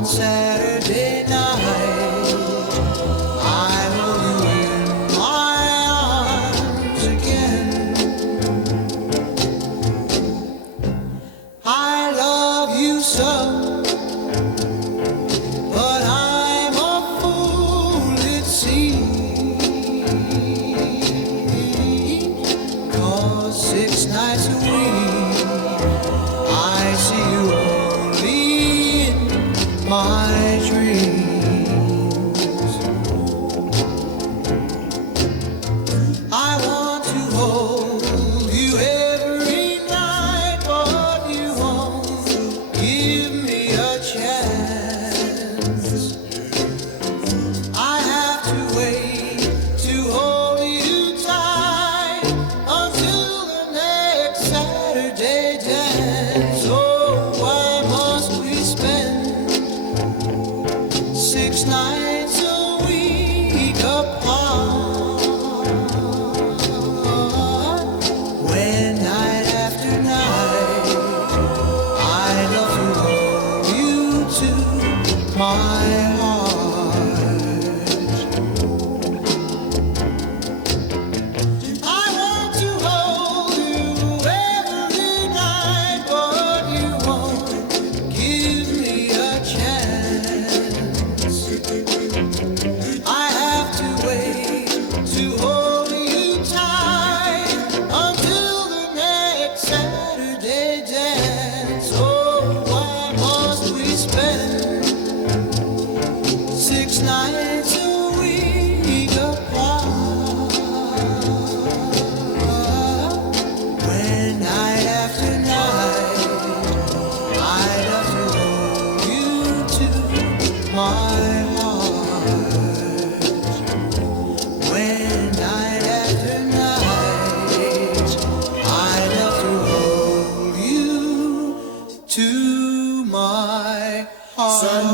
on Saturday night, I hold you in my arms again. I love you so, but I'm a fool, it seems, 'cause 6 nights a week I see you only in my dreams. I want to hold you every night, but you won't give me a chance. I have to wait to hold you tight until the next Saturday dance. Oh, why must we spend 6 nights a week apart, when night after night I love to hold you to my heart. I want to hold you every night, but you won't give me a chance. I have to wait to hold you tight until the next Saturday dance. Oh, why must we spend 6 nights a week apart, when night after night I love to hold you to my heart. When night after night I love to hold you to my heart.